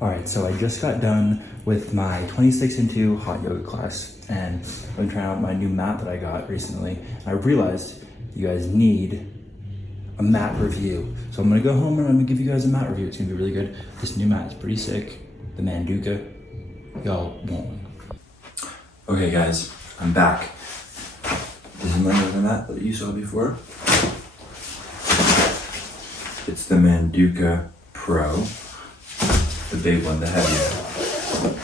All right, so I just got done with my 26 × hot yoga class, and I've been trying out my new mat that I got recently. I realized you guys need a mat review. So I'm gonna go home and I'm gonna give you guys a mat review. It's gonna be really good. This new mat is pretty sick. The Manduka, y'all want one. Okay guys, I'm back. This is my yoga mat that you saw before. It's the Manduka Pro. The big one, the heavy one.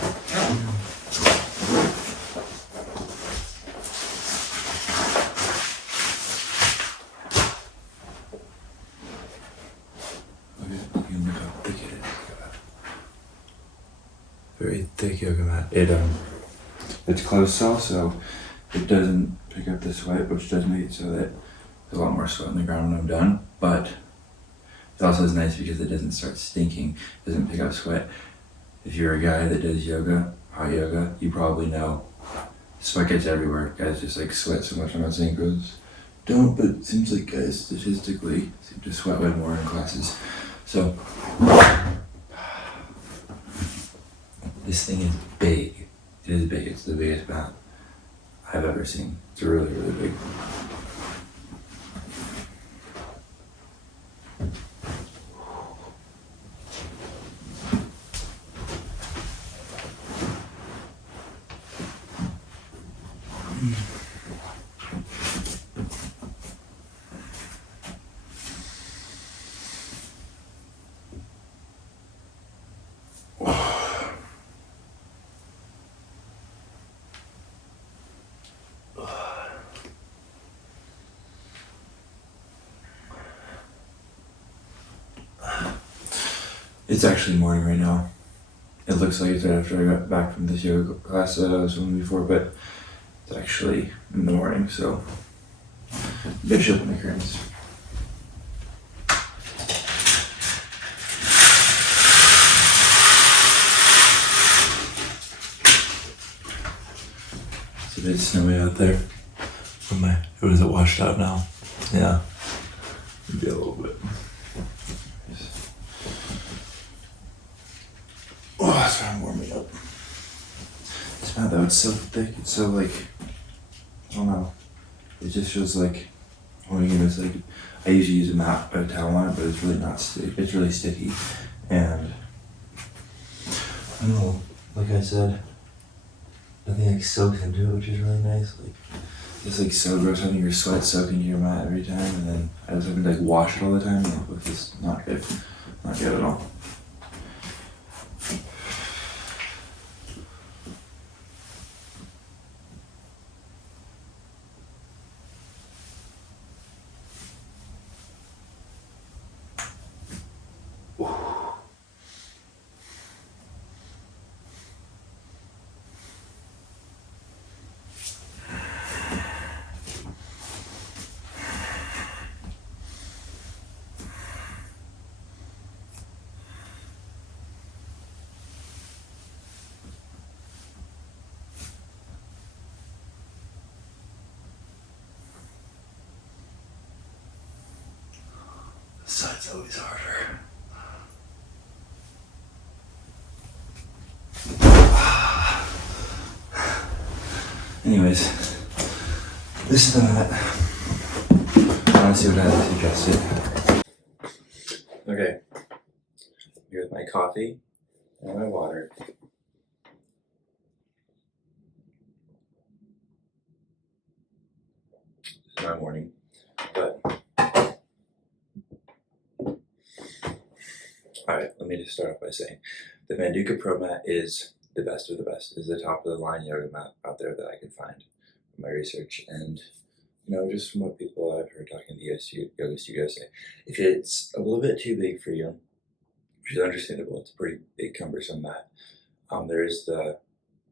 Okay, you look how thick it is. Very thick yoga mat. It's closed cell, so it doesn't pick up the sweat, which does make it so that there's a lot more sweat on the ground when I'm done. But it also is nice because it doesn't start stinking, doesn't pick up sweat. If you're a guy that does yoga, hot yoga, you probably know sweat gets everywhere. Guys just like sweat so much. I'm not saying girls don't, but it seems like guys statistically seem to sweat way more in classes. So this thing is big. It is big. It's the biggest mat I've ever seen. It's really, really big. It's actually morning right now. It looks like it's right after I got back from this yoga class that I was doing before, but it's actually in the morning, so maybe I should open the curtains. It's a bit snowy out there. What is it, washed out now? Yeah, maybe a little bit. Oh, that's trying to warm me up. It's not though, it's so thick, it's so like, I don't know. It just feels like, oh my goodness, like, I usually use a towel on it, but it's really not sticky. It's really sticky. And, I don't know, like I said, nothing like soaks into it, which is really nice. Like, it's like so gross having your sweat soak into your mat every time, and then I was having to like wash it all the time, and with this, not good. Not good at all. The side's always harder. Anyways, this is the mat. I want to see what I have to adjust it. Okay, here's my coffee and my water. This is my morning, but alright, let me just start off by saying the Manduka Pro Mat is the best of the best. It's the top of the line yoga mat out there that I could find from my research, and you know, just from what people I've heard talking to yoga studios say, if it's a little bit too big for you, which is understandable, it's a pretty big cumbersome mat. There is the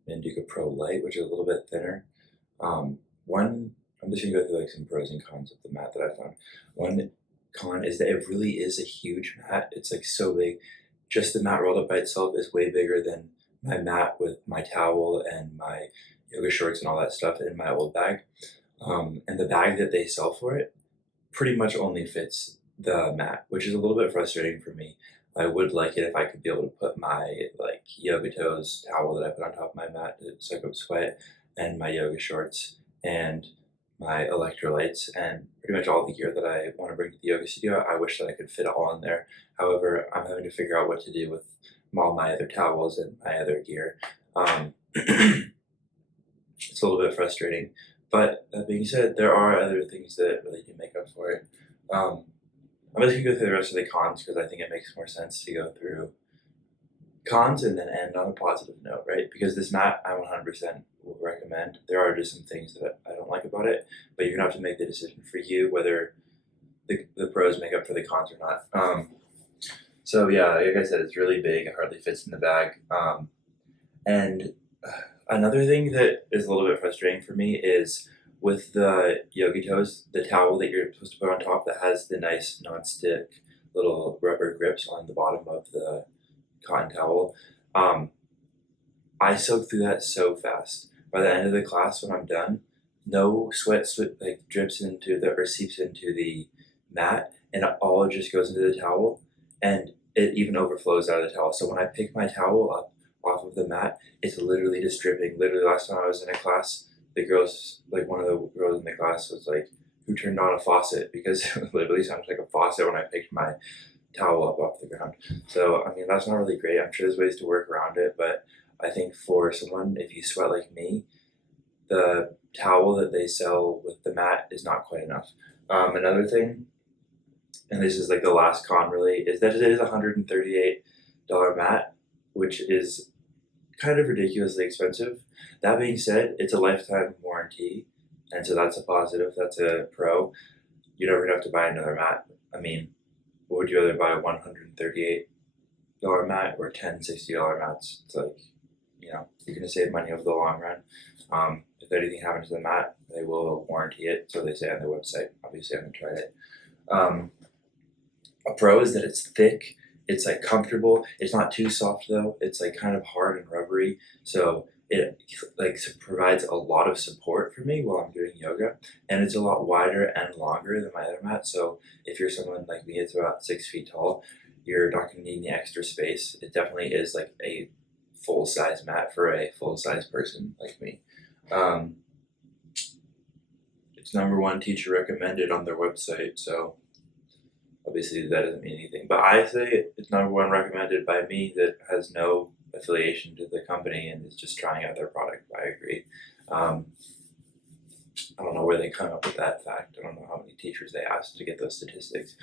Manduka Pro Light, which is a little bit thinner. I'm just gonna go through like some pros and cons of the mat that I found. One con is that it really is a huge mat. It's like so big. Just the mat rolled up by itself is way bigger than my mat with my towel and my yoga shorts and all that stuff in my old bag. And the bag that they sell for it pretty much only fits the mat, which is a little bit frustrating for me. I would like it if I could be able to put my like yoga toes towel that I put on top of my mat to soak up sweat, and my yoga shorts, and my electrolytes, and pretty much all the gear that I want to bring to the yoga studio. I wish that I could fit it all in there. However, I'm having to figure out what to do with all my other towels and my other gear. It's a little bit frustrating. But that being said, there are other things that really do make up for it. Um, I'm just gonna go through the rest of the cons because I think it makes more sense to go through cons and then end on a positive note, right? Because this mat I 100% will recommend. There are just some things that I don't like about it, but you're gonna have to make the decision for you whether the pros make up for the cons or not. So yeah, like I said, it's really big. It hardly fits in the bag. And another thing that is a little bit frustrating for me is with the yogi toes, the towel that you're supposed to put on top that has the nice non-stick little rubber grips on the bottom of the cotton towel. Um, I soak through that so fast. By the end of the class, when I'm done, no sweat like drips into the or seeps into the mat, and it all just goes into the towel, and it even overflows out of the towel. So when I pick my towel up off of the mat, it's literally just dripping. Literally, last time I was in a class, the girls, like one of the girls in the class, was like, "Who turned on a faucet?" Because it literally sounds like a faucet when I picked my towel up off the ground. So, I mean, that's not really great. I'm sure there's ways to work around it, but I think for someone, if you sweat like me, the towel that they sell with the mat is not quite enough. Another thing, and this is like the last con really, is that it is a $138 mat, which is kind of ridiculously expensive. That being said, it's a lifetime warranty, and so that's a positive, that's a pro. You're never gonna have to buy another mat. I mean, would you rather buy a $138 mat or 10 $60 mats? It's like, you're going to save money over the long run. If anything happens to the mat, they will warranty it. So they say on their website. Obviously, I haven't tried it. Um, a pro is that it's thick. It's like comfortable. It's not too soft though. It's like kind of hard and rubbery. So it like provides a lot of support for me while I'm doing yoga, and it's a lot wider and longer than my other mat. So if you're someone like me, it's about 6 feet tall. You're not going to need any extra space. It definitely is like a full size mat for a full size person like me. Um, it's number one teacher recommended on their website, so obviously that doesn't mean anything. But I say it's number one recommended by me that has no affiliation to the company and is just trying out their product. I agree. Um, I don't know where they come up with that fact. I don't know how many teachers they asked to get those statistics.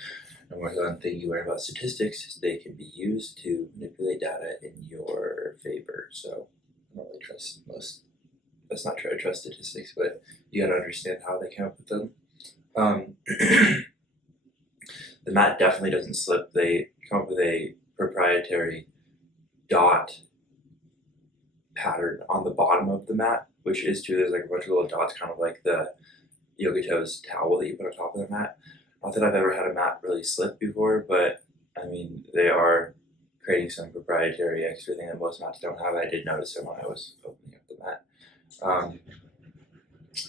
And one thing you learn about statistics is they can be used to manipulate data in your favor. So I don't really trust most. Let's not try to trust statistics, but you got to understand how they come up with them. The mat definitely doesn't slip. They come up with a proprietary dot pattern on the bottom of the mat, which is too, there's like a bunch of little dots, kind of like the yoga toes towel that you put on top of the mat. Not that I've ever had a mat really slip before, but I mean, they are creating some proprietary extra thing that most mats don't have. I did notice it when I was opening up the mat.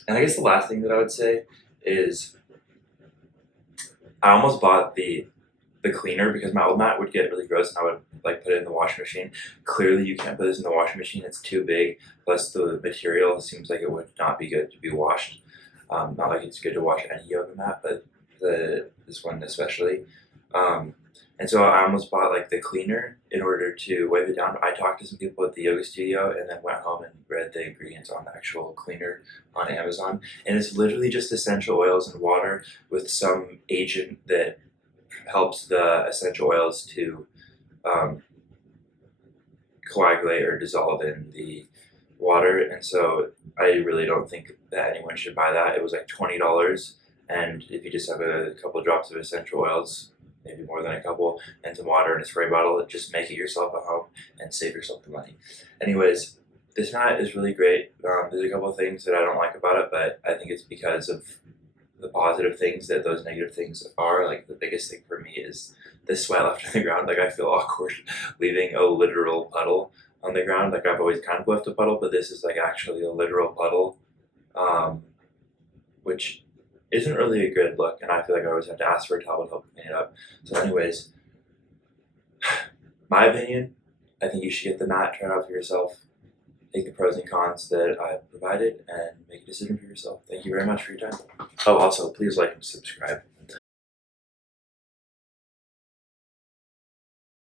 And I guess the last thing that I would say is I almost bought the cleaner because my old mat would get really gross and I would like put it in the washing machine. Clearly you can't put this in the washing machine, it's too big, plus the material seems like it would not be good to be washed. Not like it's good to wash any yoga mat, but this one especially. And so I almost bought like the cleaner in order to wipe it down. I talked to some people at the yoga studio and then went home and read the ingredients on the actual cleaner on Amazon. And it's literally just essential oils and water with some agent that helps the essential oils to coagulate or dissolve in the water. And so I really don't think that anyone should buy that. It was like $20. And if you just have a couple of drops of essential oils, maybe more than a couple, and some water in a spray bottle, just make it yourself at home and save yourself the money. Anyways, this mat is really great. There's a couple of things that I don't like about it, but I think it's because of the positive things that those negative things are. Like the biggest thing for me is the sweat left on the ground. Like I feel awkward leaving a literal puddle on the ground. Like I've always kind of left a puddle, but this is like actually a literal puddle, which isn't really a good look. And I feel like I always have to ask for a towel to help clean it up. So anyways, My opinion, I think you should get the mat, try it out for yourself, take the pros and cons that I've provided, and make a decision for yourself. Thank you very much for your time. Oh, also, please like and subscribe.